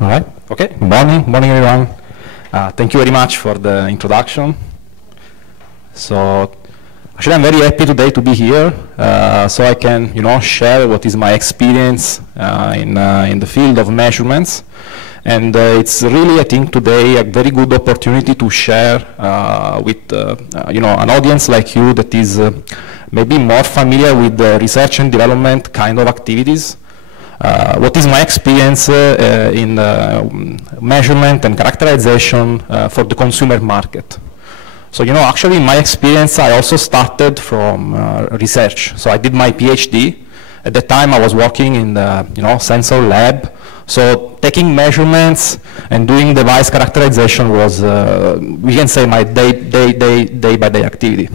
All right. Okay. Good morning, everyone. Thank you very much for the introduction. So, actually, I'm very happy today to be here, so I can, share what is my experience in the field of measurements. And it's really, I think, today a very good opportunity to share with, an audience like you that is maybe more familiar with the research and development kind of activities. What is my experience in measurement and characterization for the consumer market? So, actually in my experience, I also started from research. So I did my PhD. At the time, I was working in the, sensor lab. So taking measurements and doing device characterization was, we can say, my day-by-day activity.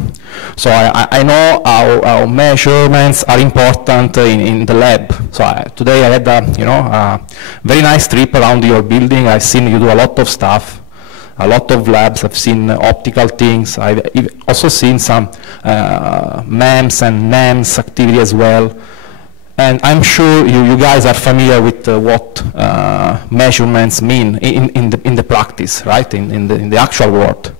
So I know how measurements are important in the lab. So today I had a very nice trip around your building. I've seen you do a lot of stuff, a lot of labs. I've seen optical things. I've also seen some MEMS and NEMS activity as well. And I'm sure you guys are familiar with what measurements mean in the practice, right? In the actual world.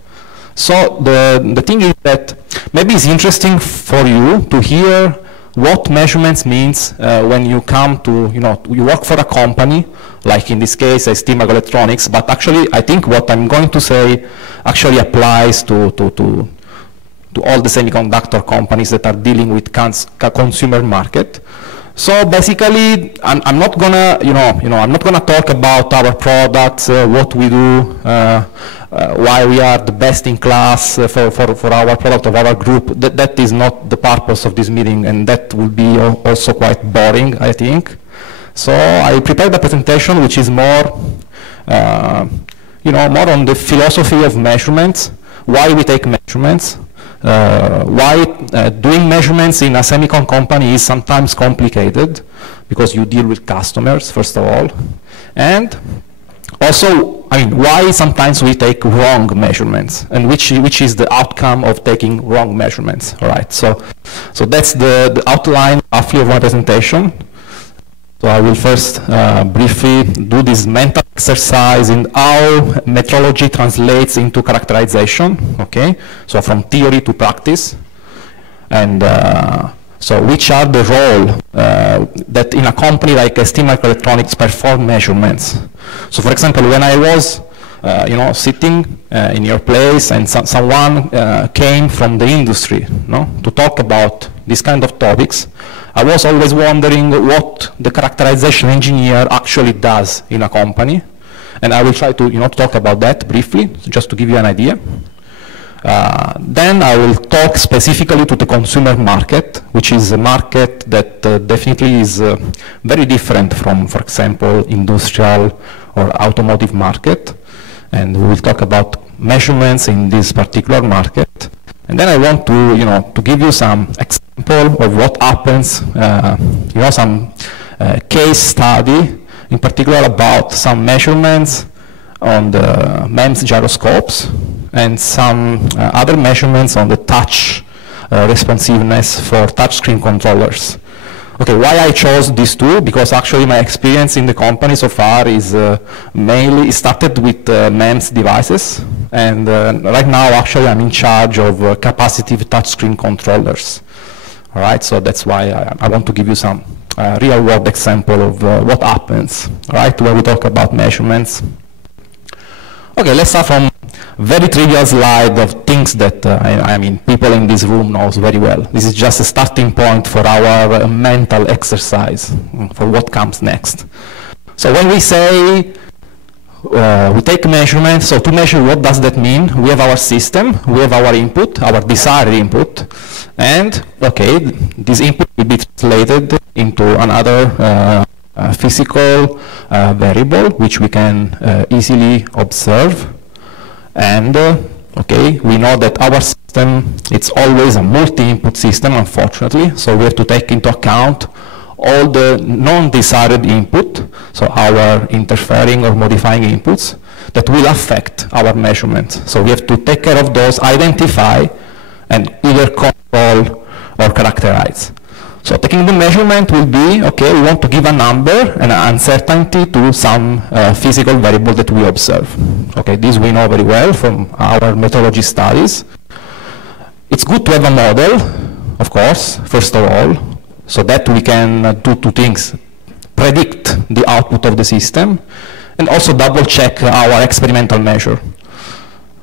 So the thing is that maybe it's interesting for you to hear what measurements means when you come to, you work for a company, like in this case, ST Microelectronics. But actually, I think what I'm going to say actually applies to all the semiconductor companies that are dealing with consumer market. So basically, I'm not gonna, I'm not gonna talk about our products, what we do, why we are the best in class for our product of our group. That is not the purpose of this meeting, and that will be also quite boring, I think. So I prepared a presentation which is more, more on the philosophy of measurements, why we take measurements. Why doing measurements in a semicon company is sometimes complicated because you deal with customers, first of all. And also, why sometimes we take wrong measurements and which is the outcome of taking wrong measurements, all right? So that's the outline roughly of my presentation. So I will first briefly do this mental exercise in how metrology translates into characterization, okay? So from theory to practice. And so which are the role that in a company like ST Microelectronics perform measurements. So for example, when I was sitting in your place and someone came from the industry to talk about these kind of topics, I was always wondering what the characterization engineer actually does in a company. And I will try to talk about that briefly, just to give you an idea. Then I will talk specifically to the consumer market, which is a market that definitely is very different from, for example, industrial or automotive market. And we will talk about measurements in this particular market. And then I want to give you some example of what happens, some case study, in particular about some measurements on the MEMS gyroscopes and some other measurements on the touch responsiveness for touchscreen controllers. Okay, why I chose these two? Because actually my experience in the company so far is mainly started with MEMS devices, and right now actually I'm in charge of capacitive touchscreen controllers. All right, so that's why I want to give you some real-world example of what happens, right, when we talk about measurements. Okay, let's start from very trivial slide of things that people in this room knows very well. This is just a starting point for our mental exercise for what comes next. So when we say we take measurements, so to measure, what does that mean? We have our system, we have our input, our desired input, and okay, this input will be translated into another physical variable which we can easily observe. And okay, we know that our system, it's always a multi-input system, unfortunately, so we have to take into account all the non-desired input, so our interfering or modifying inputs that will affect our measurement. So we have to take care of those, identify, and either control or characterize. So taking the measurement will be, okay, we want to give a number and an uncertainty to some physical variable that we observe. Okay, this we know very well from our methodology studies. It's good to have a model, of course, first of all, so that we can do two things: predict the output of the system and also double check our experimental measure.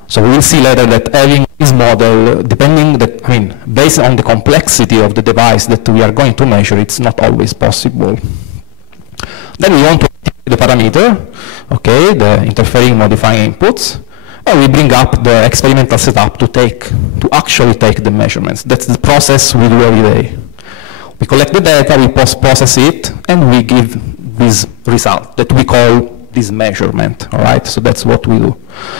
So we will see later that having this model, based on the complexity of the device that we are going to measure, it's not always possible. Then we want to take the parameter, okay, the interfering modifying inputs, and we bring up the experimental setup to actually take the measurements. That's the process we do every day. We collect the data, we post-process it, and we give this result that we call this measurement, all right? So that's what we do.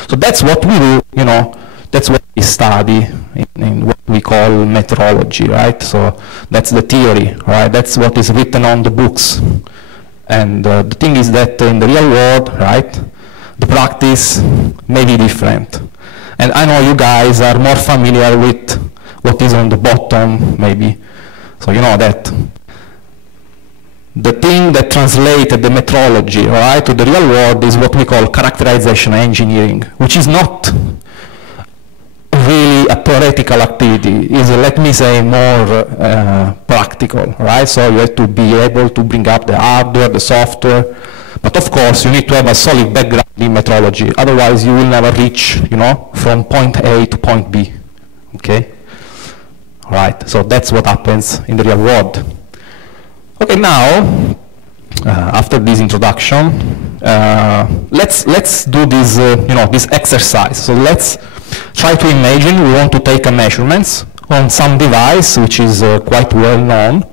So that's what we do, you know, that's what we study in what we call metrology, right? So that's the theory, right? That's what is written on the books. And the thing is that in the real world, right, the practice may be different. And I know you guys are more familiar with what is on the bottom, maybe. So you know that the thing that translated the metrology, right, to the real world is what we call characterization engineering, which is not really a theoretical activity. Is, let me say, more practical, right? So you have to be able to bring up the hardware, the software, but of course you need to have a solid background in metrology. Otherwise you will never reach, you know, from point A to point B, okay? Right, so that's what happens in the real world. Okay, now, after this introduction, let's do this, you know, this exercise. So let's try to imagine we want to take a measurements on some device which is quite well known.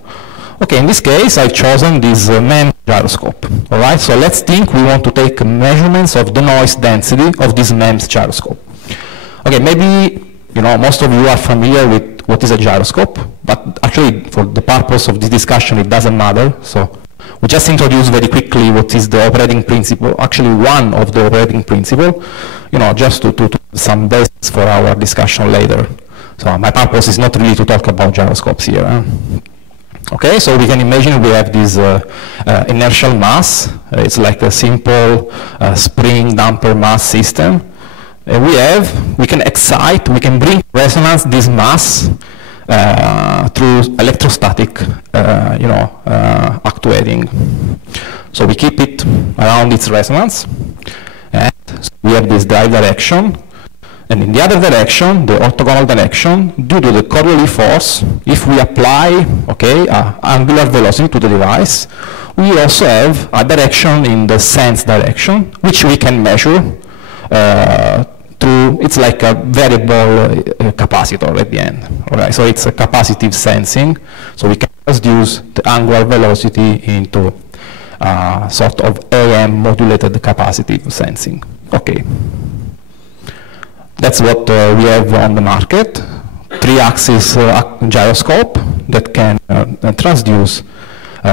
Okay, in this case, I've chosen this MEMS gyroscope. All right, so let's think we want to take measurements of the noise density of this MEMS gyroscope. Okay, maybe, you know, most of you are familiar with what is a gyroscope, but actually for the purpose of this discussion it doesn't matter. So we just introduce very quickly what is the operating principle, actually one of the operating principle, you know, just to some basis for our discussion later. So my purpose is not really to talk about gyroscopes here. Okay, so we can imagine we have this inertial mass. It's like a simple spring damper mass system. We can excite, we can bring resonance this mass through electrostatic, actuating. So we keep it around its resonance, and so we have this drive direction, and in the other direction, the orthogonal direction, due to the Coriolis force, if we apply, okay, angular velocity to the device, we also have a direction in the sense direction, which we can measure through, it's like a variable capacitor at the end. All right, so it's a capacitive sensing, so we can reduce the angular velocity into sort of AM modulated capacitive sensing. Okay, that's what we have on the market. 3-axis gyroscope that can transduce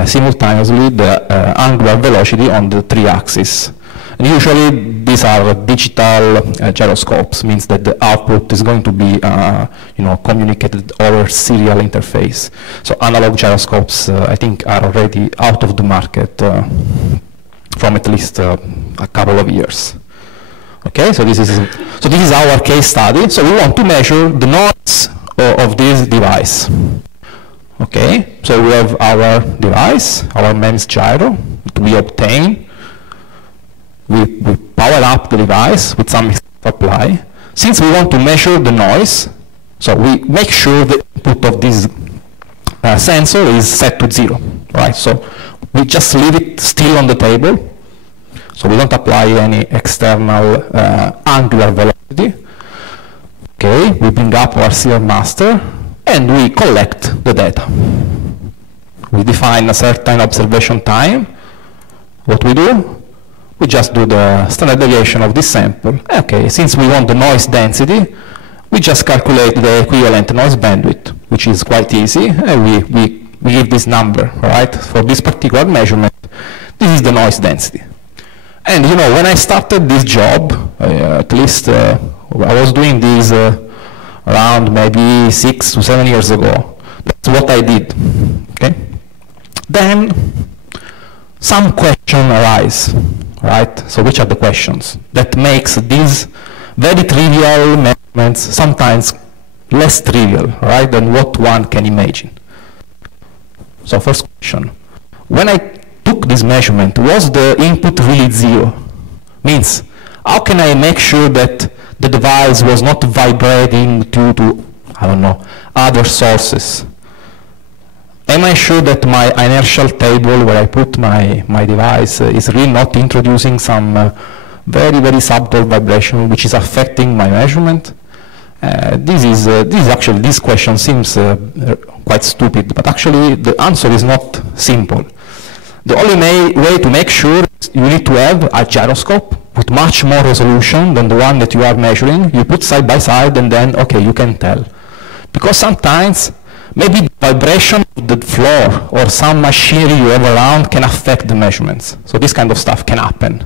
simultaneously the angular velocity on the 3-axis. And usually these are digital gyroscopes, means that the output is going to be communicated over serial interface. So analog gyroscopes, I think, are already out of the market from at least a couple of years. Okay, so this is our case study. So we want to measure the noise of this device. Okay, so we have our device, our MEMS gyro that we obtain. We power up the device with some supply. Since we want to measure the noise, so we make sure the input of this sensor is set to 0, right? So we just leave it still on the table. So we don't apply any external angular velocity. Okay, we bring up our serial master and we collect the data. We define a certain observation time. What we do? We just do the standard deviation of this sample. Okay, since we want the noise density, we just calculate the equivalent noise bandwidth, which is quite easy, and we give this number, right? For this particular measurement, this is the noise density. And you know, when I started this job, at least I was doing this around maybe 6 to 7 years ago. That's what I did. okay? Then some question arise, right? So which are the questions that makes these very trivial measurements sometimes less trivial, right, than what one can imagine? So first question, when I took this measurement, was the input really zero? Means, how can I make sure that the device was not vibrating due to, I don't know, other sources? Am I sure that my inertial table where I put my device is really not introducing some very, very subtle vibration which is affecting my measurement? This question seems quite stupid, but actually the answer is not simple. The only way to make sure is you need to have a gyroscope with much more resolution than the one that you are measuring. You put side by side and then, okay, you can tell. Because sometimes maybe the vibration of the floor or some machinery you have around can affect the measurements. So this kind of stuff can happen.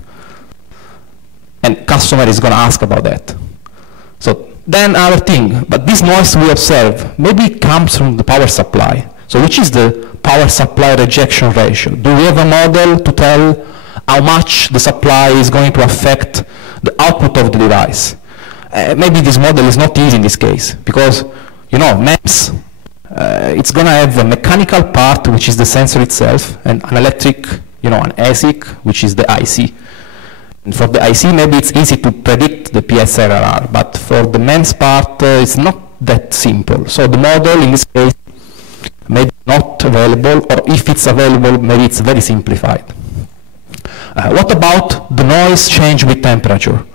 And customer is going to ask about that. So then other thing, but this noise we observe maybe comes from the power supply. So which is the power supply rejection ratio? Do we have a model to tell how much the supply is going to affect the output of the device? Maybe this model is not easy in this case because, you know, MEMS, it's going to have a mechanical part, which is the sensor itself, and an electric, you know, an ASIC, which is the IC. And for the IC, maybe it's easy to predict the PSRR, but for the MEMS part, it's not that simple. So the model in this case maybe not available, or if it's available, maybe it's very simplified. What about the noise change with temperature?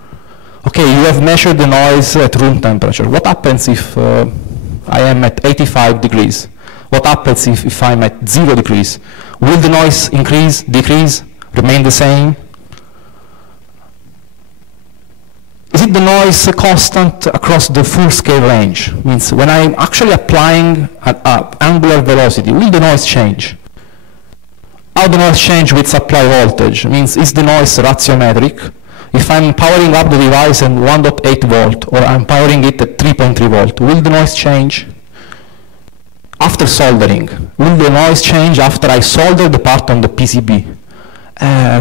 Okay, you have measured the noise at room temperature. What happens if I am at 85 degrees? What happens if I'm at 0 degrees? Will the noise increase, decrease, remain the same? Is it the noise constant across the full scale range? Means when I'm actually applying an angular velocity, will the noise change? How the noise change with supply voltage? Means is the noise ratiometric? If I'm powering up the device at 1.8 volt or I'm powering it at 3.3 volt, will the noise change? After soldering, will the noise change after I solder the part on the PCB?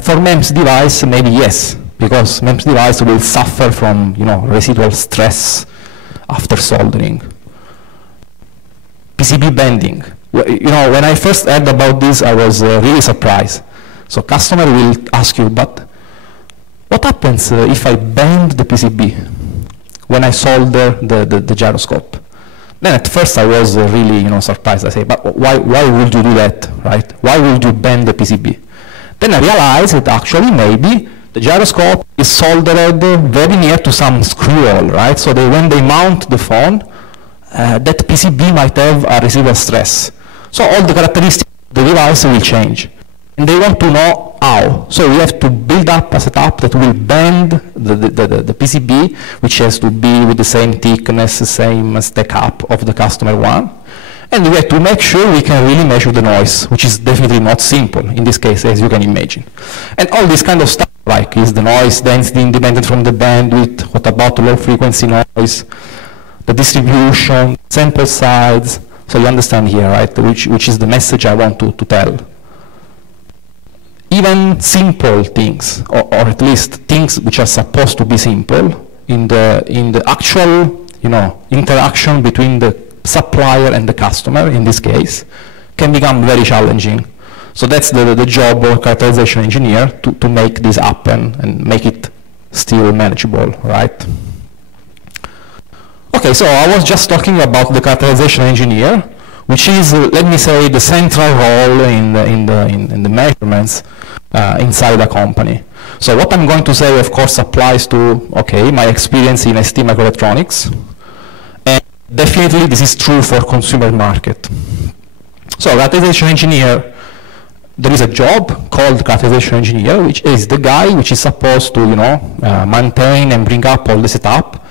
For MEMS device, maybe yes, because MEMS device will suffer from, you know, residual stress after soldering. PCB bending. You know, when I first heard about this, I was really surprised. So customer will ask you, but what happens if I bend the PCB when I solder the gyroscope? Then at first I was really, you know, surprised. I say, but why would you do that, right? Why would you bend the PCB? Then I realized that actually maybe the gyroscope is soldered very near to some screw hole, right? So that when they mount the phone, that PCB might have a residual stress. So all the characteristics of the device will change. And they want to know how. So we have to build up a setup that will bend the PCB, which has to be with the same thickness, the same stack up of the customer one. And we have to make sure we can really measure the noise, which is definitely not simple in this case, as you can imagine. And all this kind of stuff, like is the noise density independent from the bandwidth, what about low frequency noise, the distribution, sample size. So you understand here, right, which is the message I want to tell. Even simple things, or at least things which are supposed to be simple, in the actual, you know, interaction between the supplier and the customer, in this case, can become very challenging. So that's the job of a characterization engineer to make this happen and make it still manageable, right? Okay, so I was just talking about the characterization engineer, which is, let me say, the central role in the measurements inside a company. So what I'm going to say, of course, applies to, okay, my experience in ST microelectronics, and definitely this is true for consumer market. So characterization engineer, there is a job called characterization engineer, which is the guy which is supposed to, you know, maintain and bring up all the setup,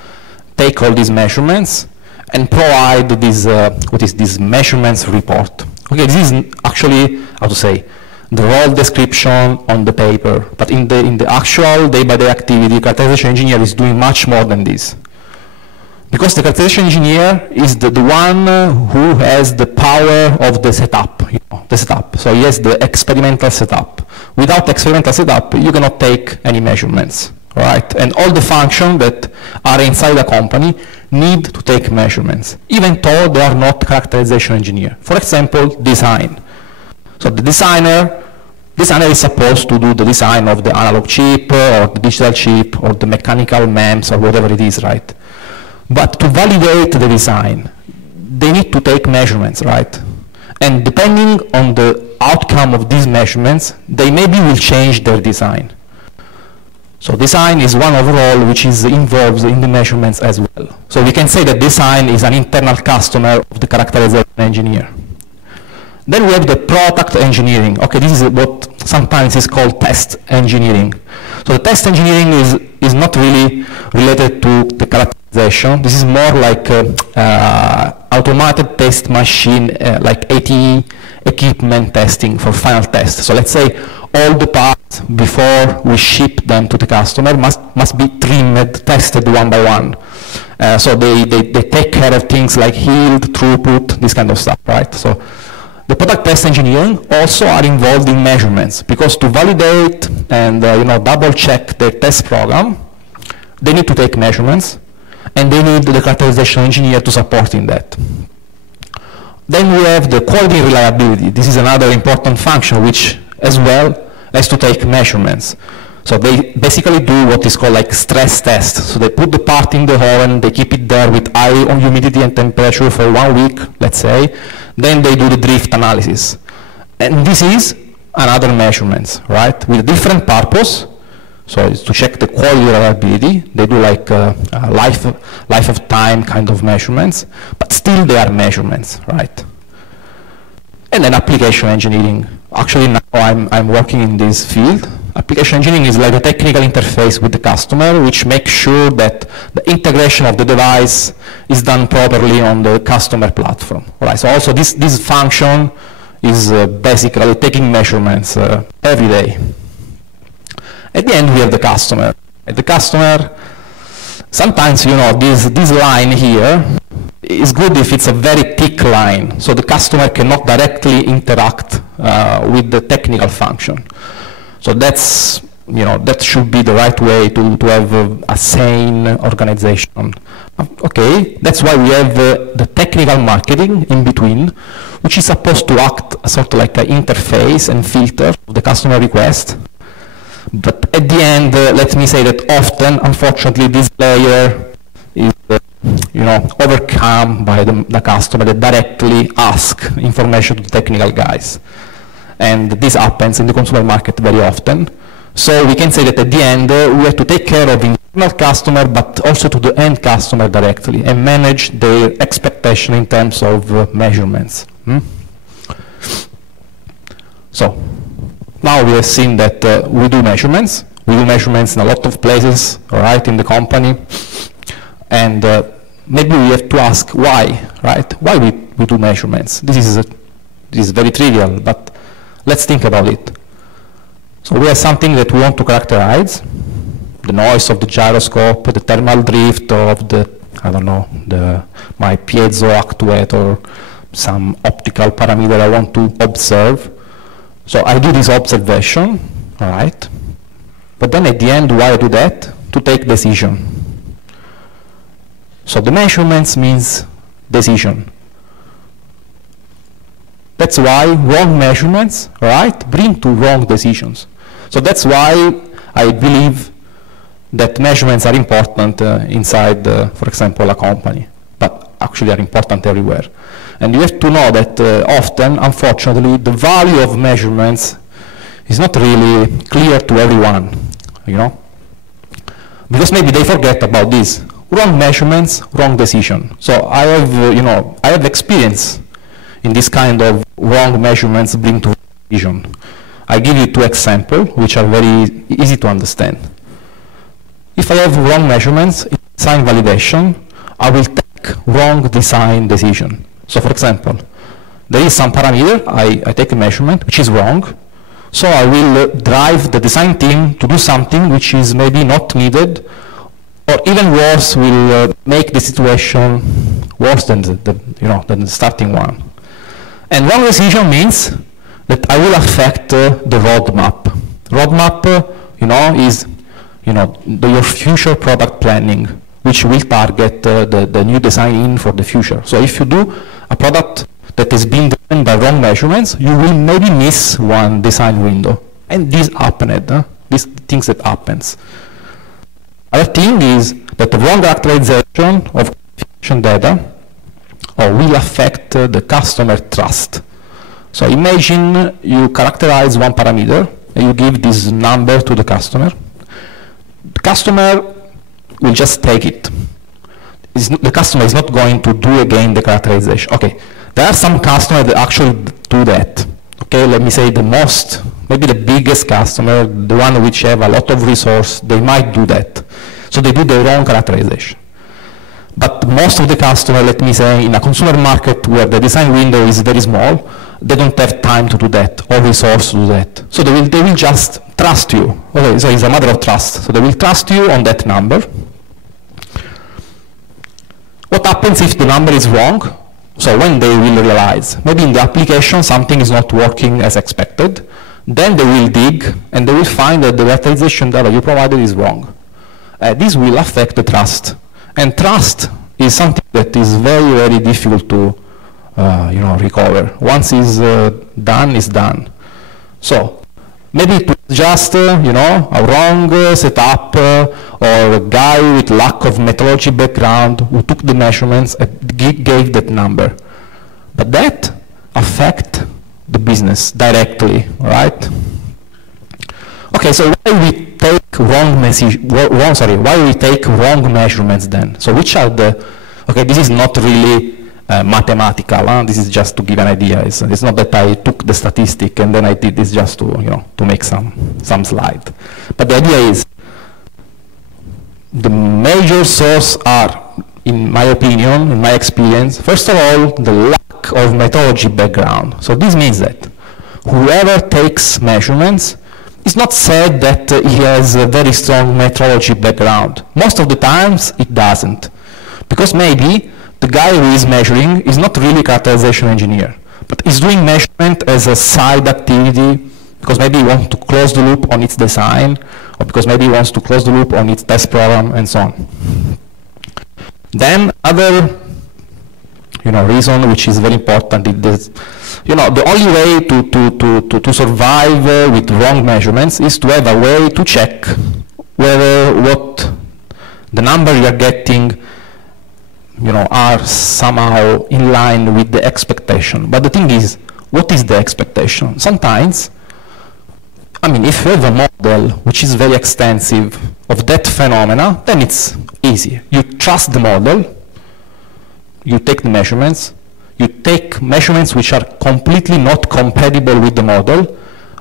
take all these measurements, and provide this, what is this measurements report. Okay, this is actually, how to say, the role description on the paper, but in the actual day-by-day activity, characterization engineer is doing much more than this. Because the characterization engineer is the one who has the power of the setup, the setup. So he has the experimental setup. Without experimental setup, you cannot take any measurements, right? And all the functions that are inside a company need to take measurements, even though they are not characterization engineer. For example, design. So the designer is supposed to do the design of the analog chip or the digital chip or the mechanical MEMS or whatever it is, right? But to validate the design, they need to take measurements, right? And depending on the outcome of these measurements, they maybe will change their design. So design is one overall which is involved in the measurements as well. So we can say that design is an internal customer of the characterization engineer. Then we have the product engineering. Okay, this is what sometimes is called test engineering. So the test engineering is not really related to the characterization. This is more like automated test machine, like ATE equipment testing for final test. So let's say all the parts before we ship them to the customer must be trimmed, tested one by one. So they take care of things like yield, throughput, this kind of stuff, right? So the product test engineering also are involved in measurements, because to validate and double check their test program, they need to take measurements, and they need the characterization engineer to support in that. Then we have the quality and reliability. This is another important function which as well has to take measurements. So they basically do what is called like stress test. So they put the part in the oven, they keep it there with high humidity and temperature for 1 week, let's say. Then they do the drift analysis. And this is another measurements, right? With a different purpose. So it's to check the quality and reliability. They do like life of time kind of measurements, but still they are measurements, right? And then application engineering. Actually now I'm working in this field. Application engineering is like a technical interface with the customer, which makes sure that the integration of the device is done properly on the customer platform. All right, so also this function is basically taking measurements every day. At the end, we have the customer. At the customer, sometimes, this line here is good if it's a very thick line, so the customer cannot directly interact with the technical function. So that's, that should be the right way to have a sane organization. Okay, that's why we have the technical marketing in between, which is supposed to act sort of like an interface and filter of the customer request. But at the end, let me say that often, unfortunately, this layer is, overcome by the customer that directly ask information to the technical guys. And this happens in the consumer market very often. So we can say that at the end, we have to take care of internal customer, but also to the end customer directly, and manage their expectation in terms of measurements. So now we have seen that we do measurements. We do measurements in a lot of places, all right, in the company. And maybe we have to ask why, right? Why we do measurements? This is very trivial, but let's think about it. So we have something that we want to characterize, the noise of the gyroscope, the thermal drift of the, my piezo actuator, some optical parameter I want to observe. So I do this observation, all right? But then at the end, why I do that? To take decision. So the measurements means decision. That's why wrong measurements, right, bring to wrong decisions. So that's why I believe that measurements are important inside, for example, a company, but actually are important everywhere. And you have to know that often, unfortunately, the value of measurements is not really clear to everyone, because maybe they forget about this. Wrong measurements, wrong decision. So I have, I have experience in this kind of wrong measurements bring to decision. I give you 2 examples, which are very easy to understand. If I have wrong measurements in design validation, I will take wrong design decision. So for example, there is some parameter, I take a measurement, which is wrong. So I will drive the design team to do something which is maybe not needed, or even worse, will make the situation worse than than the starting one. And wrong decision means that I will affect the roadmap. Roadmap, is your future product planning, which will target the new design in for the future. So if you do a product that has been done by wrong measurements, you will maybe miss one design window. And this happened, these things that happens. Other thing is that the wrong characterization of configuration data will affect the customer trust. So imagine you characterize one parameter and you give this number to the customer. The customer will just take it. The customer is not going to do again the characterization. Okay, there are some customers that actually do that. Okay, let me say maybe the biggest customer, the one which have a lot of resource, they might do that. So they do their own characterization. But most of the customers, let me say, in a consumer market where the design window is very small, they don't have time to do that or resource to do that. So they will just trust you. Okay, so it's a matter of trust. So they will trust you on that number. What happens if the number is wrong? So when they will realize, maybe in the application something is not working as expected, then they will dig and they will find that the characterization data you provided is wrong. This will affect the trust. And trust is something that is very, very difficult to recover. Once it's done, it's done. So maybe it was just a wrong setup or a guy with lack of methodology background who took the measurements and gave that number. But that affect the business directly, right? Okay, so why we take why we take wrong measurements then? So which are this is not really mathematical, this is just to give an idea. It's not that I took the statistic and then I did this just to make some slide. But the idea is, the major source are, in my opinion, in my experience, first of all, the lack of methodology background. So this means that whoever takes measurements, it's not said that he has a very strong methodology background. Most of the times it doesn't. Because maybe the guy who is measuring is not really a characterization engineer, but is doing measurement as a side activity because maybe he wants to close the loop on its design, or because maybe he wants to close the loop on its test program, and so on. Then other reason which is very important is this, the only way to survive with wrong measurements is to have a way to check whether what the number you are getting are somehow in line with the expectation. But the thing is, what is the expectation? Sometimes, if you have a model which is very extensive of that phenomena, then it's easy. You trust the model, you take the measurements, you take measurements which are completely not compatible with the model.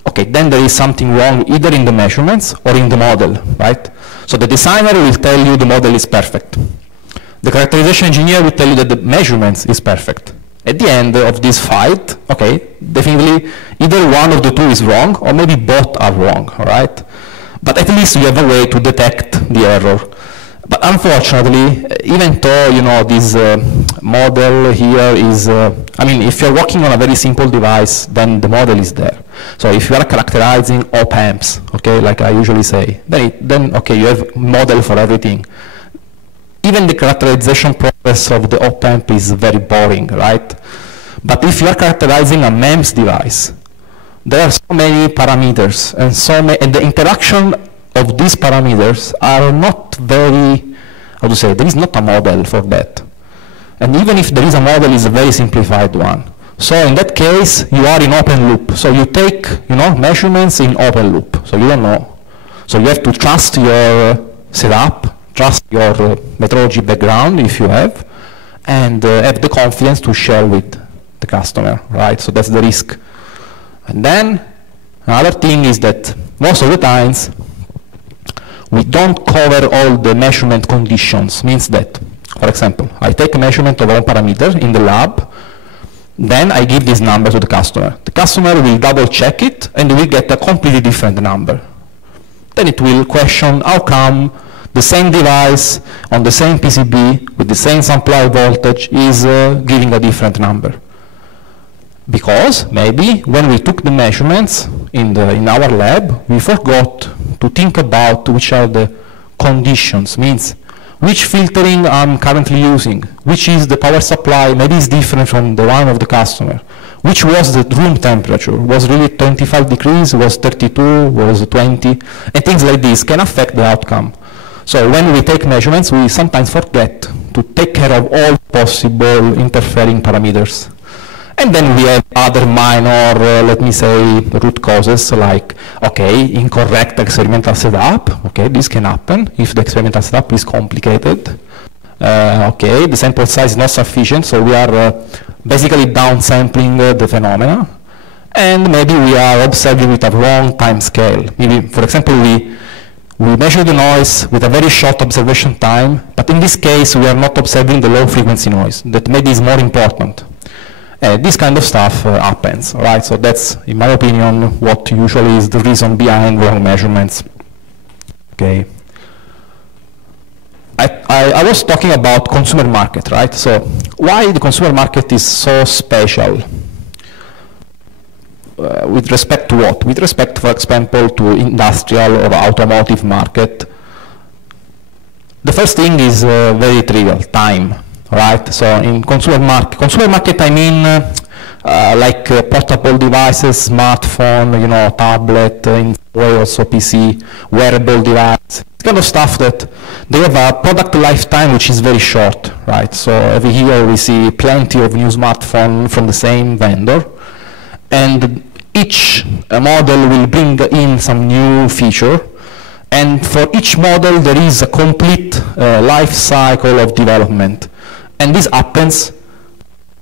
Okay, then there is something wrong either in the measurements or in the model, right? So the designer will tell you the model is perfect. The characterization engineer will tell you that the measurements is perfect. At the end of this fight, okay, definitely either one of the two is wrong or maybe both are wrong, all right? But at least you have a way to detect the error. But unfortunately, even though this model here is, if you're working on a very simple device, then the model is there. So if you are characterizing op amps, okay, like I usually say, then okay, you have model for everything. Even the characterization process of the op amp is very boring, right? But if you are characterizing a MEMS device, there are so many parameters and the interaction of these parameters are not very, there is not a model for that. And even if there is a model, it's a very simplified one. So in that case, you are in open loop. So you take, measurements in open loop. So you don't know. So you have to trust your setup, trust your methodology background if you have, and have the confidence to share with the customer, right? So that's the risk. And then another thing is that most of the times, we don't cover all the measurement conditions. Means that, for example, I take a measurement of one parameter in the lab, then I give this number to the customer. The customer will double check it and will get a completely different number. Then it will question how come the same device on the same PCB with the same supply voltage is giving a different number. Because maybe when we took the measurements in our lab, we forgot to think about which are the conditions, means which filtering I'm currently using, which is the power supply, maybe it's different from the one of the customer, which was the room temperature, was really 25 degrees, was 32, was 20, and things like this can affect the outcome. So when we take measurements, we sometimes forget to take care of all possible interfering parameters. And then we have other minor, let me say, root causes like, okay, incorrect experimental setup. Okay, this can happen if the experimental setup is complicated. Okay, the sample size is not sufficient, so we are basically downsampling the phenomena. And maybe we are observing with a wrong time scale. Maybe, for example, we measure the noise with a very short observation time, but in this case, we are not observing the low frequency noise. That maybe is more important. This kind of stuff happens, right? So that's, in my opinion, what usually is the reason behind wrong measurements. Okay. I was talking about consumer market, right? So why the consumer market is so special? With respect to what? With respect, for example, to industrial or automotive market. The first thing is very trivial, time. Right, so in consumer market I mean like portable devices, smartphone, you know, tablet, in way also PC, wearable device, kind of stuff that they have a product lifetime which is very short, right? So every year we see plenty of new smartphone from the same vendor, and each model will bring in some new feature, and for each model there is a complete life cycle of development. And this happens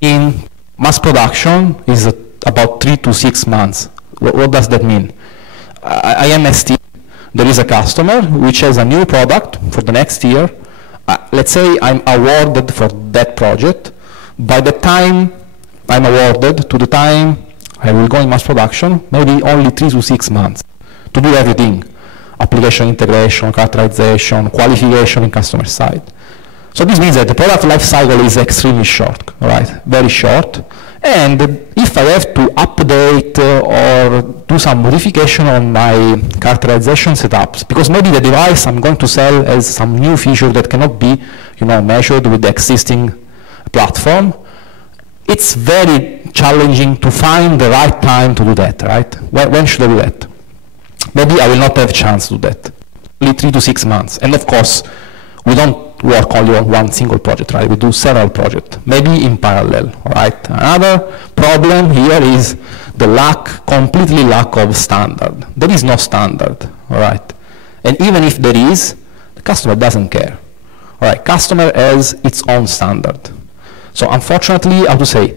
in mass production is about 3 to 6 months. What does that mean? IMS, there is a customer which has a new product for the next year. Let's say I'm awarded for that project. By the time I'm awarded to the time I will go in mass production, maybe only 3 to 6 months to do everything. Application integration, characterization, qualification in customer side. So this means that the product life cycle is extremely short, right? Very short. And if I have to update or do some modification on my characterization setups, because maybe the device I'm going to sell has some new feature that cannot be, you know, measured with the existing platform, it's very challenging to find the right time to do that, right? When should I do that? Maybe I will not have a chance to do that. Only 3 to 6 months. And of course, we don't work only on one single project, right? We do several projects, maybe in parallel, right? Another problem here is the completely lack of standard. There is no standard, all right? And even if there is, the customer doesn't care, all right? Customer has its own standard. So unfortunately, I have to say,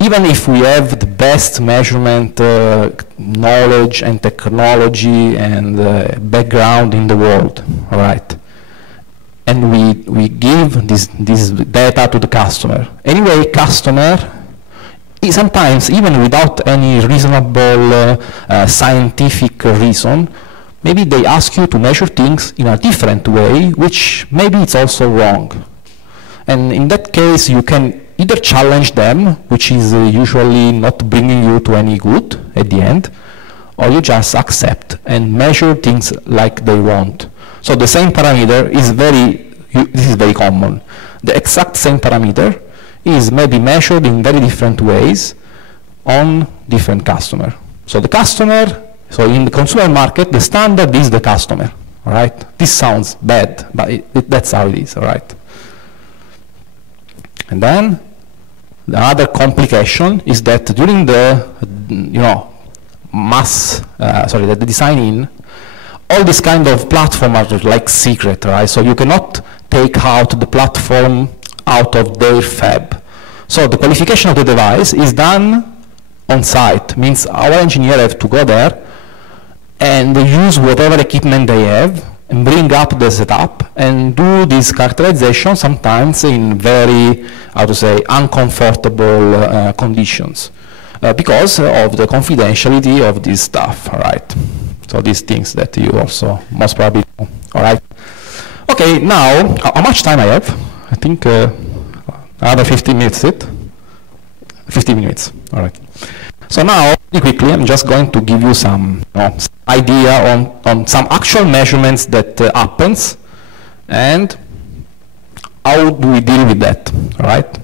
even if we have the best measurement knowledge and technology and background in the world, all right? And we give this data to the customer. Anyway, customer, sometimes even without any reasonable scientific reason, maybe they ask you to measure things in a different way, which maybe it's also wrong. And in that case, you can either challenge them, which is usually not bringing you to any good at the end, or you just accept and measure things like they want. So the same parameter is this is very common. The exact same parameter is maybe measured in very different ways on different customer. So the customer, so in the consumer market, the standard is the customer, all right? This sounds bad, but that's how it is, all right? And then the other complication is that during the, you know, the design-in, all this kind of platform are like secret, right? So you cannot take out the platform out of their fab. So the qualification of the device is done on site, means our engineers have to go there and use whatever equipment they have and bring up the setup and do this characterization sometimes in very, how to say, uncomfortable conditions because of the confidentiality of this stuff, right? So these things that you also most probably know, all right? Okay, now, how much time I have? I think another 15 minutes, 15 minutes, all right. So now, really quickly, I'm just going to give you some idea on some actual measurements that happens, and how do we deal with that, all right?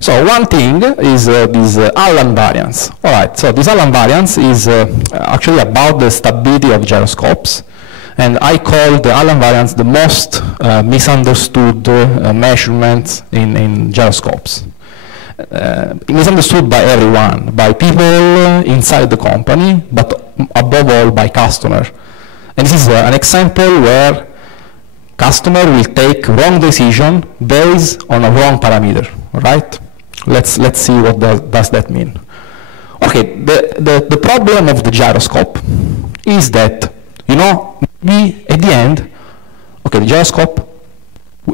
So one thing is this Allen variance. All right, so this Allen variance is actually about the stability of gyroscopes, and I call the Allen variance the most misunderstood measurement in gyroscopes. Misunderstood by everyone, by people inside the company, but above all by customer. And this is an example where customer will take wrong decision based on a wrong parameter, right? Let's see what does that mean. Okay, the problem of the gyroscope is that, you know, maybe at the end, okay, the gyroscope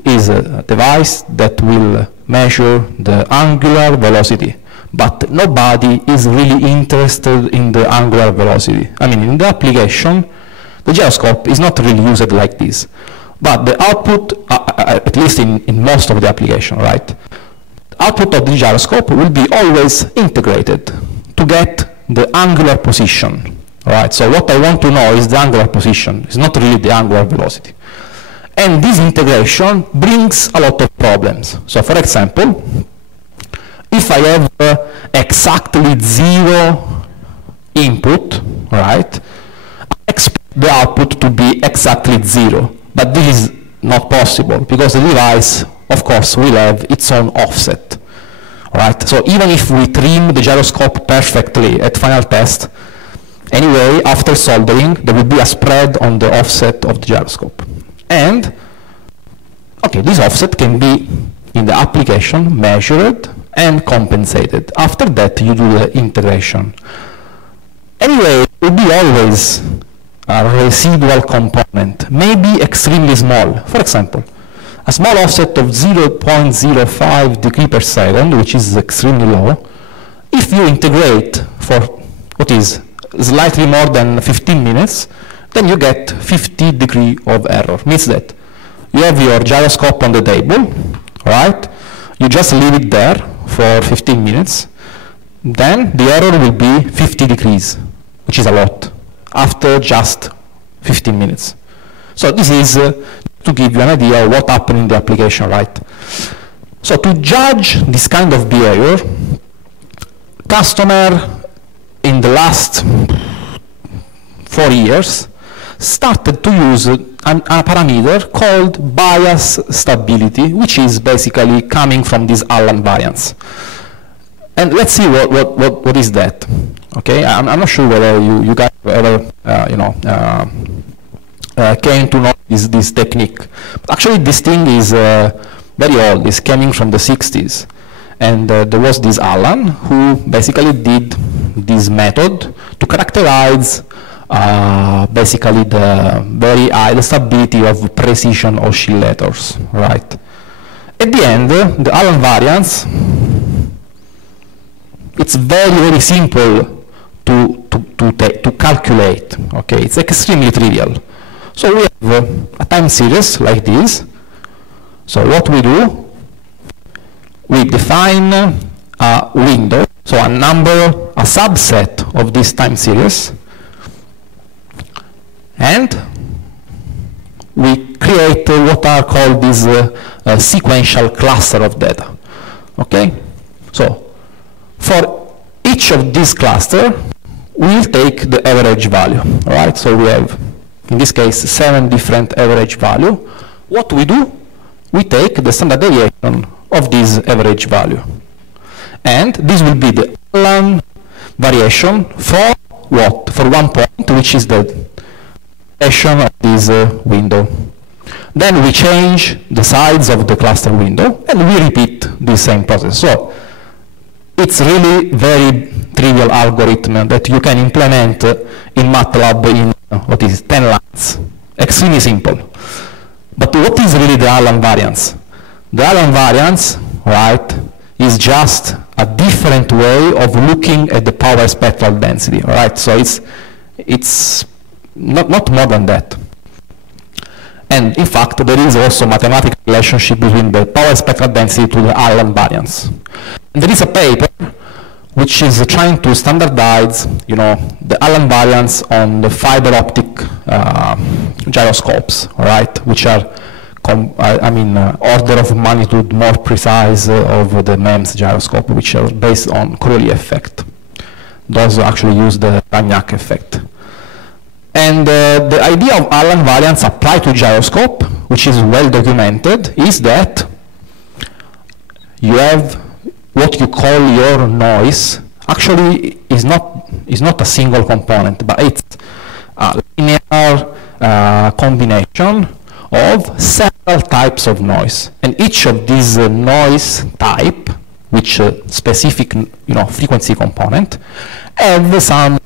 is a device that will measure the angular velocity, but nobody is really interested in the angular velocity. I mean, in the application, the gyroscope is not really used like this. But the output, at least in most of the application, right? Output of the gyroscope will be always integrated to get the angular position. All right, so what I want to know is the angular position. It's not really the angular velocity. And this integration brings a lot of problems. So for example, if I have exactly 0 input, right, I expect the output to be exactly 0. But this is not possible because the device, of course, will have its own offset. All right, so even if we trim the gyroscope perfectly at final test, anyway, after soldering, there will be a spread on the offset of the gyroscope. And, okay, this offset can be, in the application, measured and compensated. After that, you do the integration. Anyway, it will be always a residual component, maybe extremely small. For example, a small offset of 0.05 degree per second, which is extremely low. If you integrate for what is slightly more than 15 minutes, then you get 50 degree of error. Means that you have your gyroscope on the table, right? You just leave it there for 15 minutes. Then the error will be 50 degrees, which is a lot, after just 15 minutes. So this is to give you an idea of what happened in the application, right? So to judge this kind of behavior, customer in the last 4 years started to use a parameter called bias stability, which is basically coming from this Allen variance. And let's see what is that. Okay, I'm not sure whether you guys ever came to know this technique. But actually, this thing is very old. It's coming from the 60s. And there was this Allen who basically did this method to characterize basically the very high stability of precision oscillators, right? At the end, the Allen variance, it's very, very simple to calculate, okay? It's extremely trivial. So we have a time series like this. So what we do, we define a window, so a number, a subset of this time series, and we create what are called this sequential cluster of data, okay? So for each of these cluster, we'll take the average value, all right? So we have, in this case, 7 different average value. What we do, we take the standard deviation of this average value. And this will be the Allen variation for what? For one point, which is the variation of this window. Then we change the size of the cluster window, and we repeat the same process. So it's really very trivial algorithm that you can implement in MATLAB in what is 10 lines. Extremely simple. But what is really the Allen variance? The Allen variance, right, is just a different way of looking at the power spectral density, all right? So it's not more than that. And in fact, there is also mathematical relationship between the power spectral density to the Allen variance. And there is a paper which is trying to standardize, the Allen variance on the fiber optic gyroscopes, all right, which are, order of magnitude more precise of the MEMS gyroscope, which are based on Crowley effect. Those actually use the Ragnac effect. And the idea of Allen variance applied to gyroscope, which is well documented, is that you have what you call your noise. Actually is not a single component, but it's a linear combination of several types of noise. And each of these noise type, which specific frequency component, have some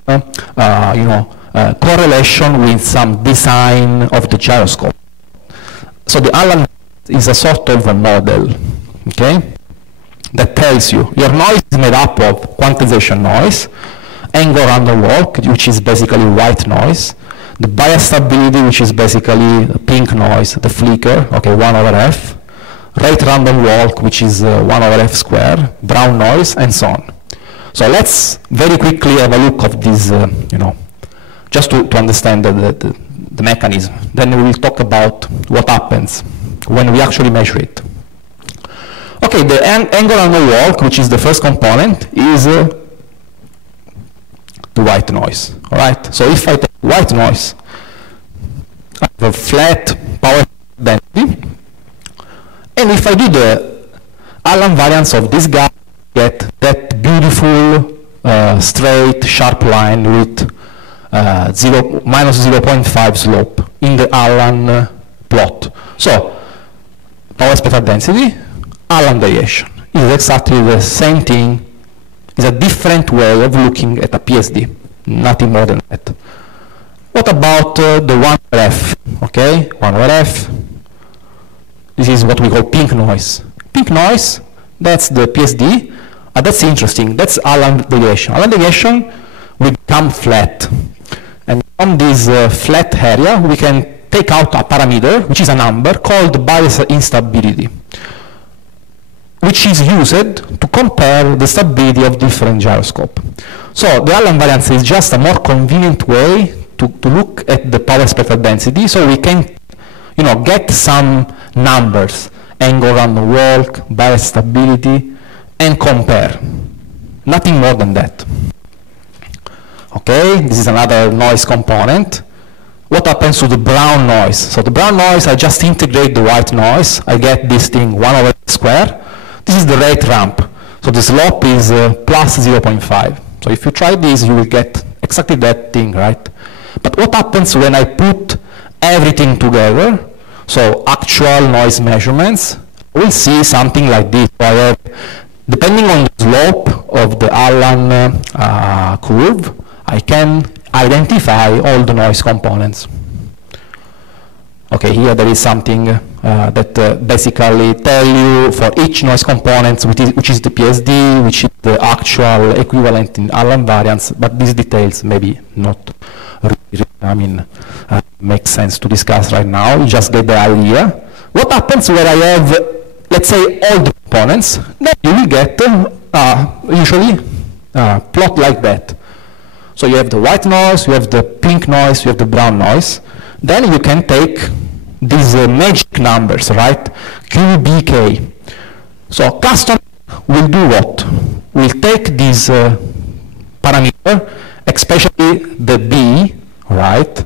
correlation with some design of the gyroscope. So the Allen is a sort of a model, okay, that tells you your noise is made up of quantization noise, angle random walk, which is basically white noise, the bias stability, which is basically pink noise, the flicker, okay, 1 over f, rate random walk, which is 1 over f squared, brown noise, and so on. So let's very quickly have a look of this, just to understand the mechanism. Then we will talk about what happens when we actually measure it. Okay, the angle random walk, which is the first component, is the white noise. All right. So if I take white noise, I have a flat power density, and if I do the Allen variance of this guy, I get that beautiful straight sharp line with minus 0.5 slope in the Allen plot. So power spectral density, Allen variation is exactly the same thing. It's a different way of looking at a PSD, nothing more than that. What about the 1 over f? Okay, 1 over f. This is what we call pink noise. Pink noise, that's the PSD. That's interesting. That's Allen variation. Allen variation will become flat. And from this flat area, we can take out a parameter, which is a number, called bias instability, which is used to compare the stability of different gyroscope. So the Allen variance is just a more convenient way to look at the power spectral density, so we can get some numbers, angle random walk, bias stability, and compare. Nothing more than that. Okay, this is another noise component. What happens to the brown noise? So the brown noise, I just integrate the white noise. I get this thing 1 over square. This is the rate ramp. So the slope is plus 0.5. So if you try this, you will get exactly that thing, right? But what happens when I put everything together? So actual noise measurements, we'll see something like this. So I have, depending on the slope of the Allen curve, I can identify all the noise components. Okay, here there is something that basically tell you for each noise component, which is the PSD, which is the actual equivalent in Allen variance, but these details maybe not really, make sense to discuss right now. You just get the idea. What happens when I have, let's say, all the components? Then you will get usually plot like that. So you have the white noise, you have the pink noise, you have the brown noise. Then you can take these magic numbers, right? Q, B, K. So custom will do what? Will take this parameter, especially the B, right?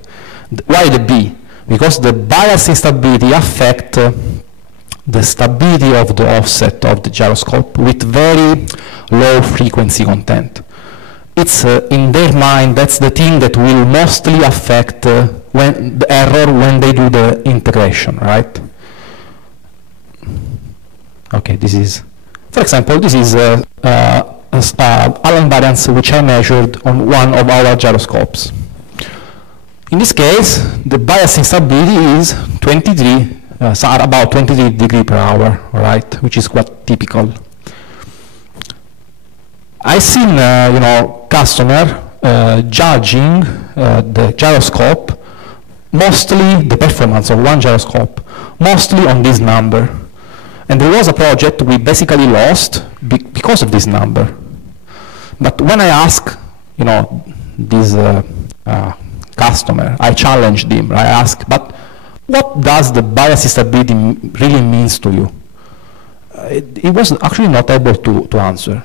Why the B? Because the bias instability affect the stability of the offset of the gyroscope with very low frequency content. It's in their mind, that's the thing that will mostly affect when the error when they do the integration, right? Okay, this is, for example, this is Allen variance which I measured on one of our gyroscopes. In this case, the bias instability is 23, about 23 degrees per hour, right? Which is quite typical. I've seen, customer judging the gyroscope mostly the performance of one gyroscope, mostly on this number. And there was a project we basically lost because of this number. But when I ask, this customer, I challenged him. I asked, but what does the bias instability really means to you? He was actually not able to answer,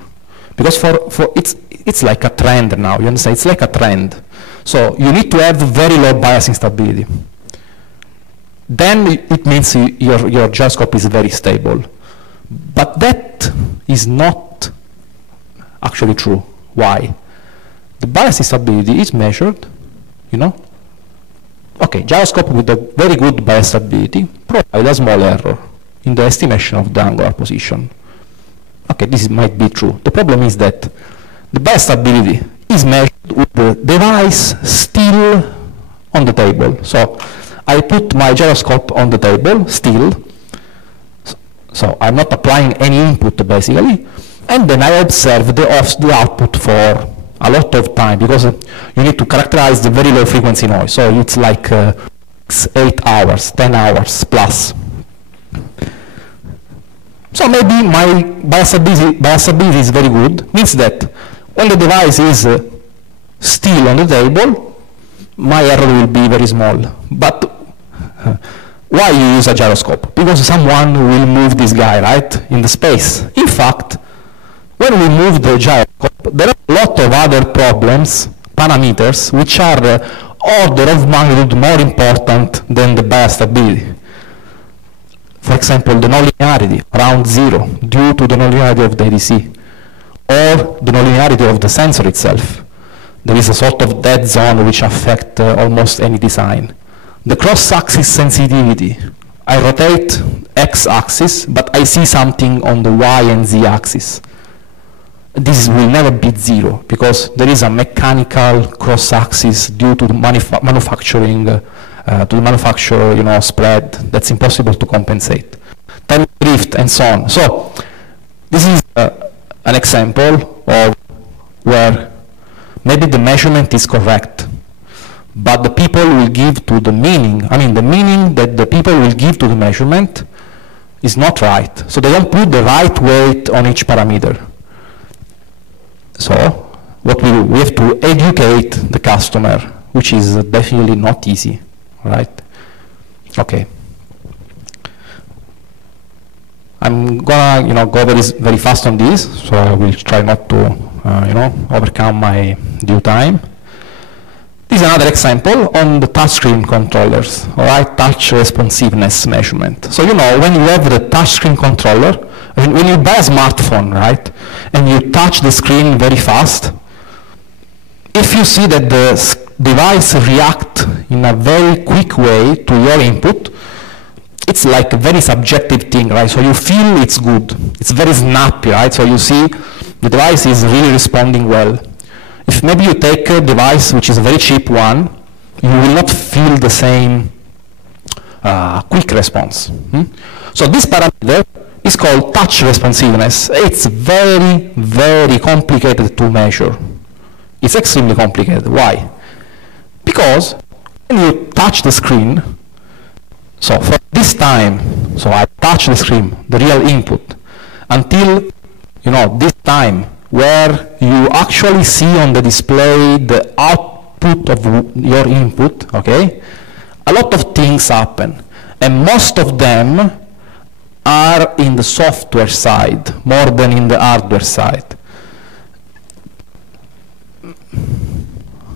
because for it's like a trend now. You understand? It's like a trend. So you need to have very low bias instability. Then it means your gyroscope is very stable. But that is not actually true. Why? The bias instability is measured, Okay, gyroscope with a very good bias stability provide a small error in the estimation of the angular position. Okay, this might be true. The problem is that the bias stability is measured with the device still on the table. So I put my gyroscope on the table still, so I'm not applying any input basically, and then I observe the output for a lot of time, because you need to characterize the very low frequency noise. So it's like 8 hours, 10 hours plus. So maybe my bias stability is very good, means that when the device is still on the table, my error will be very small. But why you use a gyroscope? Because someone will move this guy, right, in the space. In fact, when we move the gyroscope, there are a lot of other problems, parameters, which are order of magnitude more important than the bias stability. For example, the nonlinearity around 0 due to the nonlinearity of the ADC, or the nonlinearity of the sensor itself. There is a sort of dead zone which affects almost any design. The cross-axis sensitivity. I rotate x-axis, but I see something on the y and z-axis. This will never be 0, because there is a mechanical cross-axis due to the manufacturing, spread that's impossible to compensate. Time drift and so on. So this is an example of where maybe the measurement is correct, but the people will give to the meaning, the meaning that the people will give to the measurement is not right. So they don't put the right weight on each parameter. So what we do, we have to educate the customer, which is definitely not easy, right? Okay. I'm gonna, go very fast on this, so I will try not to, overcome my due time. This is another example on the touchscreen controllers, all right, touch responsiveness measurement. So, when you have the touchscreen controller, when you buy a smartphone, right, and you touch the screen very fast, if you see that the device reacts in a very quick way to your input, it's like a very subjective thing, right? So you feel it's good. It's very snappy, right? So you see the device is really responding well. If maybe you take a device which is a very cheap one, you will not feel the same quick response. So this parameter is called touch responsiveness. It's very, very complicated to measure. It's extremely complicated. Why? Because when you touch the screen, so for this time, so I touch the screen, the real input, until this time where you actually see on the display the output of your input, okay? A lot of things happen, and most of them are in the software side more than in the hardware side.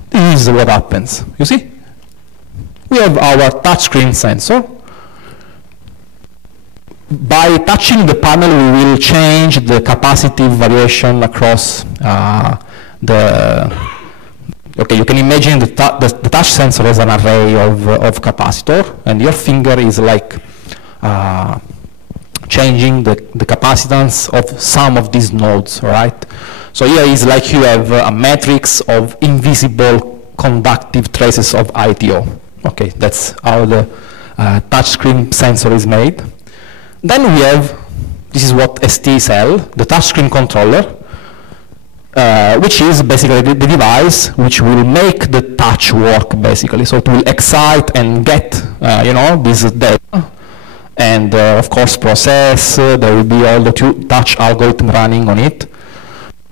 This is what happens. You see? We have our touchscreen sensor. By touching the panel, we will change the capacitive variation across okay, you can imagine the touch sensor as an array of capacitor, and your finger is like changing the capacitance of some of these nodes, all right? So here is like you have a matrix of invisible conductive traces of ITO. Okay, that's how the touchscreen sensor is made. Then we have, this is what ST cell, the touchscreen controller. which is basically the device which will make the touch work, basically. So it will excite and get, this data, and of course process. There will be all the touch algorithm running on it.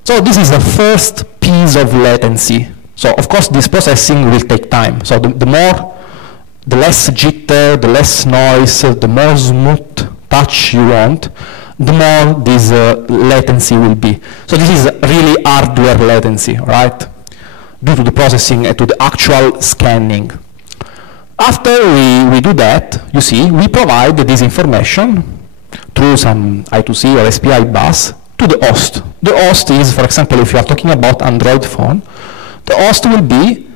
So this is the first piece of latency. So of course this processing will take time. So the less jitter, the less noise, the more smooth touch you want, the more this latency will be. So this is really hardware latency, right? Due to the processing and to the actual scanning. After we do that, you see, we provide this information through some I2C or SPI bus to the host. The host is, for example, if you are talking about Android phone, the host will be,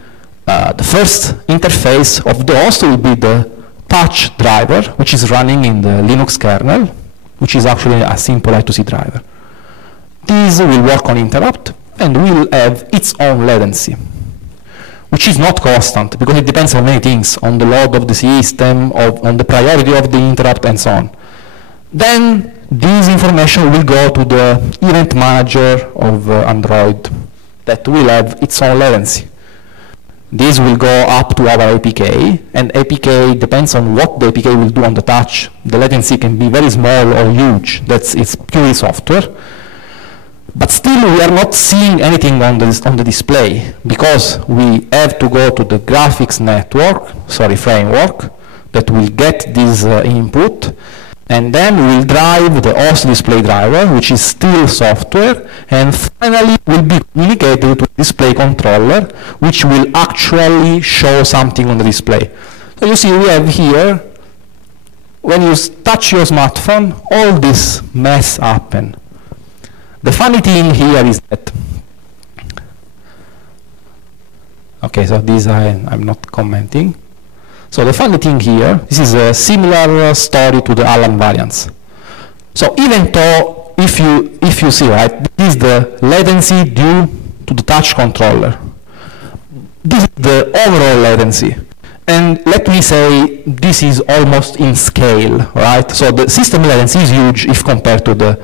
the first interface of the host will be the touch driver, which is running in the Linux kernel, which is actually a simple I2C driver. This will work on interrupt and will have its own latency, which is not constant because it depends on many things, on the load of the system, on the priority of the interrupt, and so on. Then this information will go to the event manager of Android that will have its own latency. This will go up to our APK, and APK depends on what the APK will do on the touch. The latency can be very small or huge. It's purely software. But still, we are not seeing anything on the display because we have to go to the graphics framework that will get this input, and then we'll drive the host display driver, which is still software, and finally will be communicated to the display controller, which will actually show something on the display. So you see, we have here, when you touch your smartphone, all this mess happen. The funny thing here is that, okay, so this I'm not commenting. So the funny thing here, this is a similar story to the Allen variance. So even though, if you see, right, this is the latency due to the touch controller. This is the overall latency. And let me say, this is almost in scale, right? So the system latency is huge if compared to the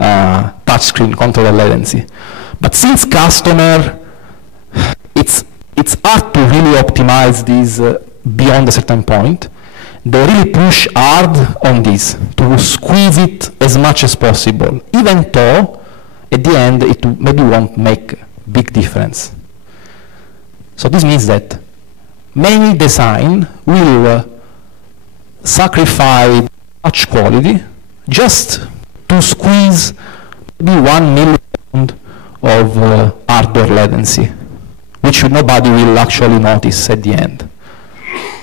touchscreen controller latency. But since customer, it's hard to really optimize this beyond a certain point. They really push hard on this to squeeze it as much as possible, even though at the end it maybe won't make a big difference. So this means that many design will sacrifice touch quality just to squeeze maybe 1 milliseconds of hardware latency, which nobody will actually notice at the end.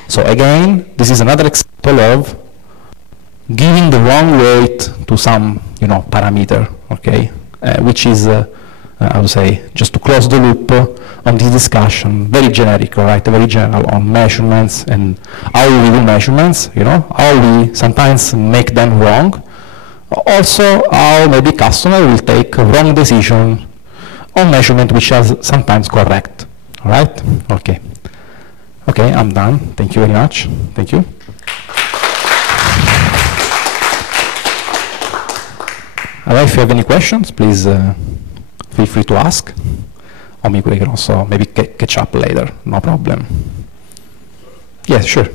So again, this is another example of giving the wrong weight to some, parameter, okay, which is, I would say, just to close the loop on this discussion, very generic, right, very general on measurements and how we do measurements, how we sometimes make them wrong. Also, how maybe customer will take a wrong decision on measurement, which is sometimes correct, all right? Okay. Okay, I'm done. Thank you very much. Thank you. If you have any questions, please feel free to ask. Or maybe we can also maybe catch up later. No problem. Yes, sure.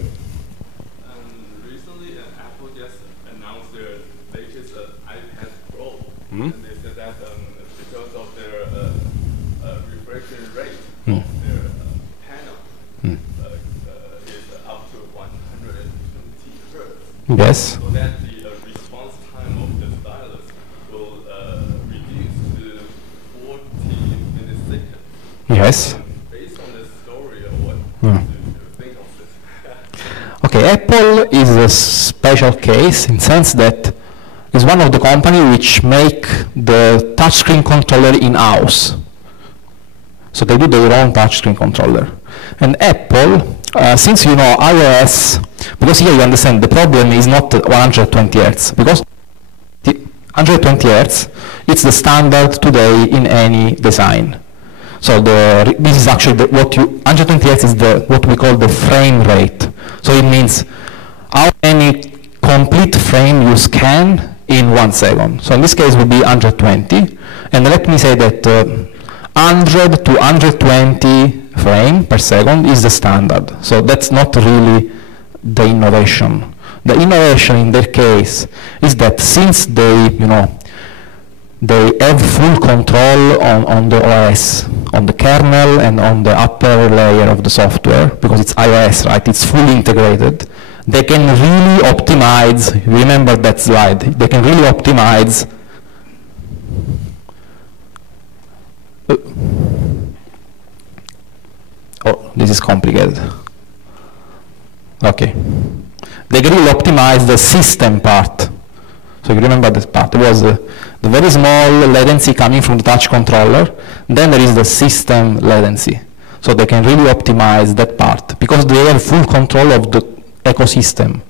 Recently, Apple just announced their latest iPad Pro. Mm-hmm. And they said that because of their refresh rate of their panel, is up to 120 hertz. Yes. So that the response time of the stylus will reduce to 40 milliseconds. Yes. Based on this story, what do you think of this? Okay, Apple is a special case in the sense that it's one of the companies which make the touchscreen controller in-house. So they do their own touchscreen controller. And Apple, since iOS, because here you understand the problem is not 120 Hz, because 120 Hz, it's the standard today in any design. So this is actually 120 Hz is what we call the frame rate. So it means how many complete frame you scan in 1 second. So in this case would be 120. And let me say that 100 to 120 frames per second is the standard. So that's not really the innovation. The innovation in their case is that since they, they have full control on the OS, on the kernel and on the upper layer of the software, because it's iOS, right? It's fully integrated. They can really optimize, remember that slide, they can really optimize oh, this is complicated. Okay. They can really optimize the system part. So you remember this part. It was the very small latency coming from the touch controller. Then there is the system latency. So they can really optimize that part because they have full control of the ecosystem.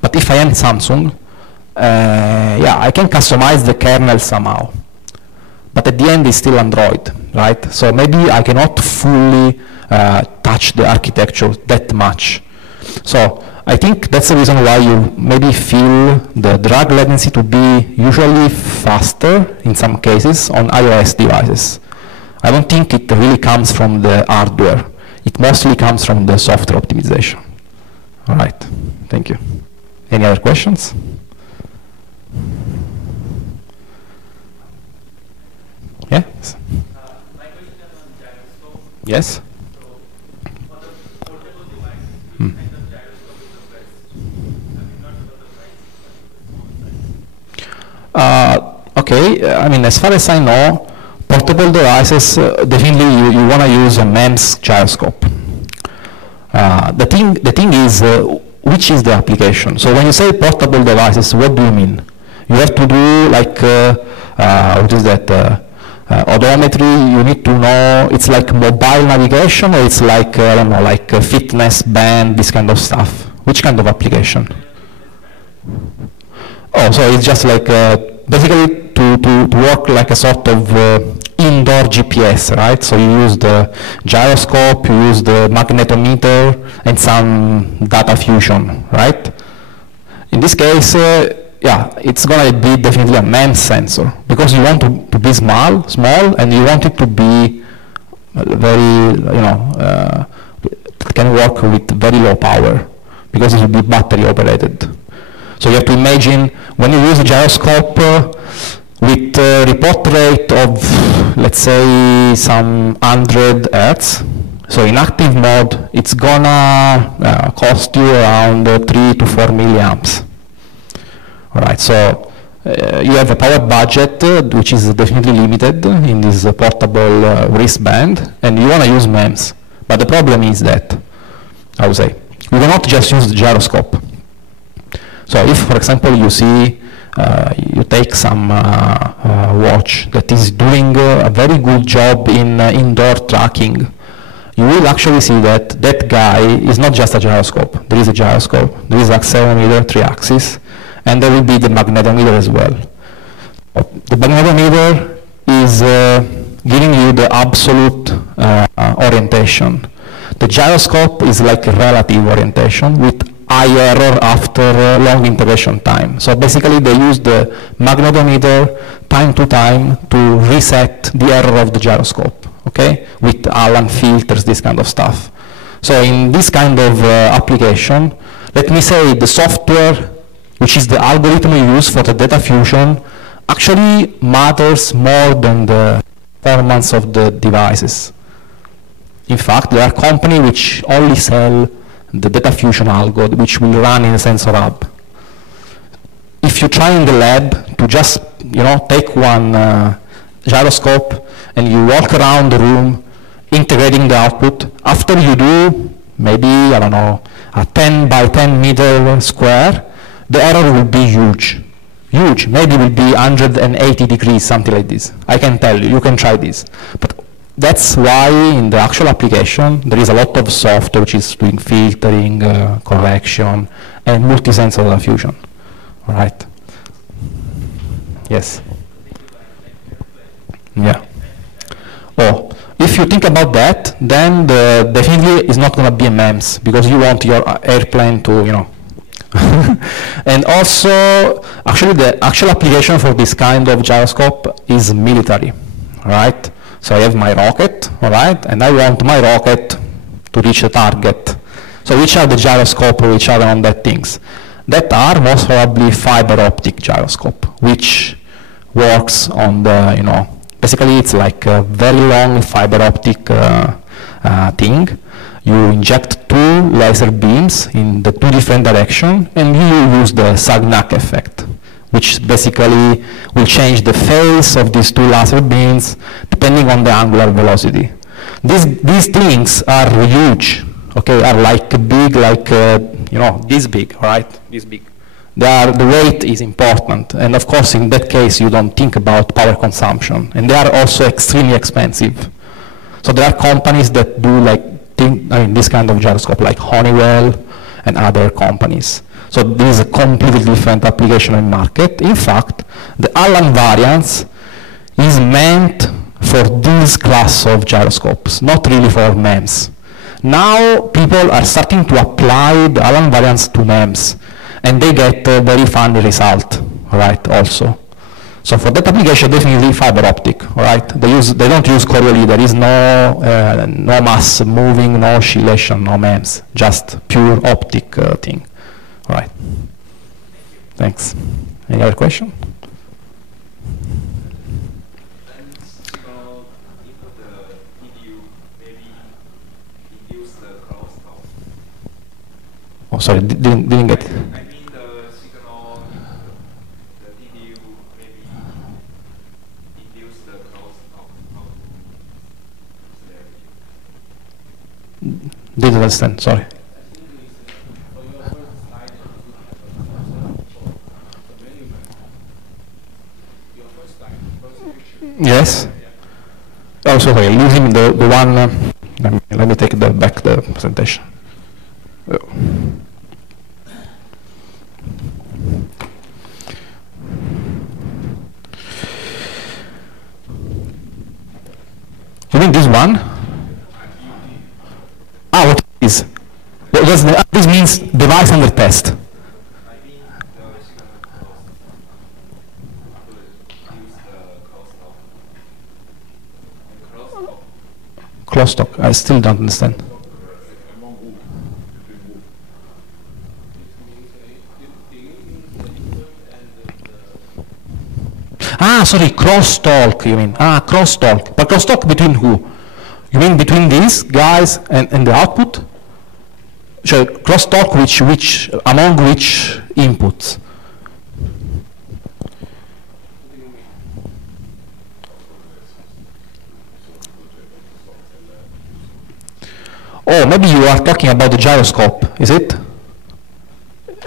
But if I am Samsung, yeah, I can customize the kernel somehow. But at the end, it's still Android, right? So maybe I cannot fully touch the architecture that much. So I think that's the reason why you maybe feel the drag latency to be usually faster in some cases on iOS devices. I don't think it really comes from the hardware. It mostly comes from the software optimization. All right, thank you. Any other questions? Yes? My question is on gyroscope. Yes? So for the portable devices, which kind of gyroscope is the best? I mean, not for the price, but the small size. Okay, I mean, as far as I know, portable devices, definitely you want to use a MEMS gyroscope. The thing is, which is the application? So when you say portable devices, what do you mean? You have to do like, what is that? Odometry, you need to know, it's like mobile navigation, or it's like, I don't know, like a fitness band, this kind of stuff. Which kind of application? Oh, so it's just like, basically to work like a sort of indoor GPS, right? So you use the gyroscope, you use the magnetometer, and some data fusion, right? In this case, yeah, it's going to be definitely a MEMS sensor because you want to be small, and you want it to be very, it can work with very low power because it will be battery operated. So you have to imagine when you use a gyroscope with a report rate of, let's say, some 100 Hertz. So in active mode, it's gonna cost you around 3 to 4 milliamps. All right, so you have a power budget which is definitely limited in this portable wristband, and you want to use MEMS. But the problem is that, I would say, you cannot just use the gyroscope. So if, for example, you see, you take some watch that is doing a very good job in indoor tracking, you will actually see that that guy is not just a gyroscope. There is a gyroscope, there is accelerometer, 3-axis, and there will be the magnetometer as well. The magnetometer is giving you the absolute orientation. The gyroscope is like a relative orientation with high error after long integration time. So basically they use the magnetometer time to time to reset the error of the gyroscope, okay? With Allen filters, this kind of stuff. So in this kind of application, let me say the software, which is the algorithm you use for the data fusion, actually matters more than the performance of the devices. In fact, there are companies which only sell the data fusion algorithm, which will run in a sensor hub. If you try in the lab to just, take one gyroscope and you walk around the room integrating the output, after you do maybe, I don't know, a 10 by 10 meter square, the error will be huge. Huge, maybe it will be 180 degrees, something like this. I can tell you, you can try this. But that's why in the actual application, there is a lot of software which is doing filtering, correction, and multi-sensor data fusion. All right? Yes? Yeah. Oh, if you think about that, then definitely is not going to be a MEMS because you want your airplane to, And also, actually, the actual application for this kind of gyroscope is military, right? So I have my rocket, all right, and I want my rocket to reach the target. So which are the gyroscope, which are on that things? That are most probably fiber optic gyroscope, which works on the, basically it's like a very long fiber optic thing. You inject 2 laser beams in the 2 different directions, and you use the Sagnac effect, which basically will change the phase of these 2 laser beams depending on the angular velocity. These things are huge, okay, are like big, like, this big, right, this big. The weight is important, and of course in that case you don't think about power consumption, and they are also extremely expensive. So there are companies that do this kind of gyroscope, like Honeywell and other companies. So this is a completely different application and market. In fact, the Allen variance is meant for this class of gyroscopes, not really for MEMS. Now people are starting to apply the Allen variance to MEMS, and they get a very fun result, right, also. So for that application, definitely fiber optic, all right? They don't use Coriolis. There is no mass moving, no oscillation, no MEMS, just pure optic thing, all right? Thanks. Any other question? Oh, sorry, didn't get it. Didn't understand, sorry. Yes? Oh, sorry, losing the one, let me take back the presentation. Oh. You mean this one? Ah, what is? This means device under test. Crosstalk. I still don't understand. Ah, sorry, crosstalk, you mean. Ah, crosstalk. But crosstalk between who? You mean between these guys and the output? So crosstalk among which inputs? Oh, maybe you are talking about the gyroscope, is it?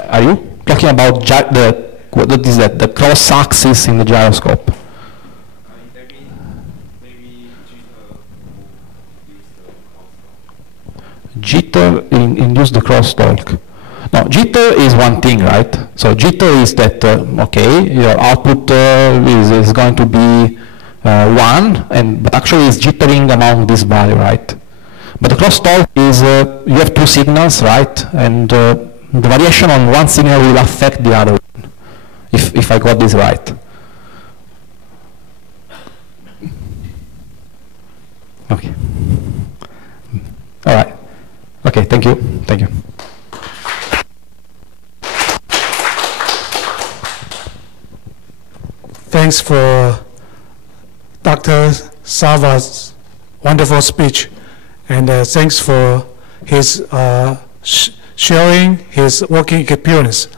Are you talking about what is that? The cross axis in the gyroscope? Jitter induce the crosstalk. Now, jitter is one thing, right? So jitter is that, okay, your output is going to be 1, but actually it's jittering among this value, right? But the crosstalk is, you have 2 signals, right? And the variation on one signal will affect the other one, if I got this right. Okay. All right. Okay, thank you. Thank you. Thanks for Dr. Salva's wonderful speech, and thanks for his sharing his working experience.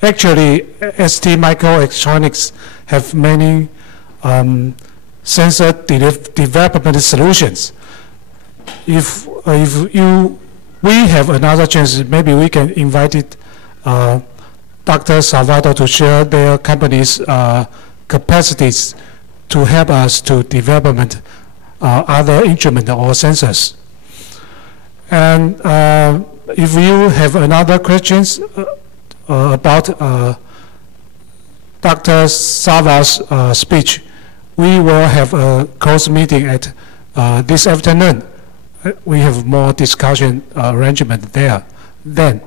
Actually, ST Microelectronics have many sensor development solutions. If we have another chance, maybe we can invite Dr. Salvatore to share their company's capacities to help us to develop other instruments or sensors. And if you have another questions about Dr. Salva's speech, we will have a closed meeting at this afternoon. We have more discussion arrangement there then.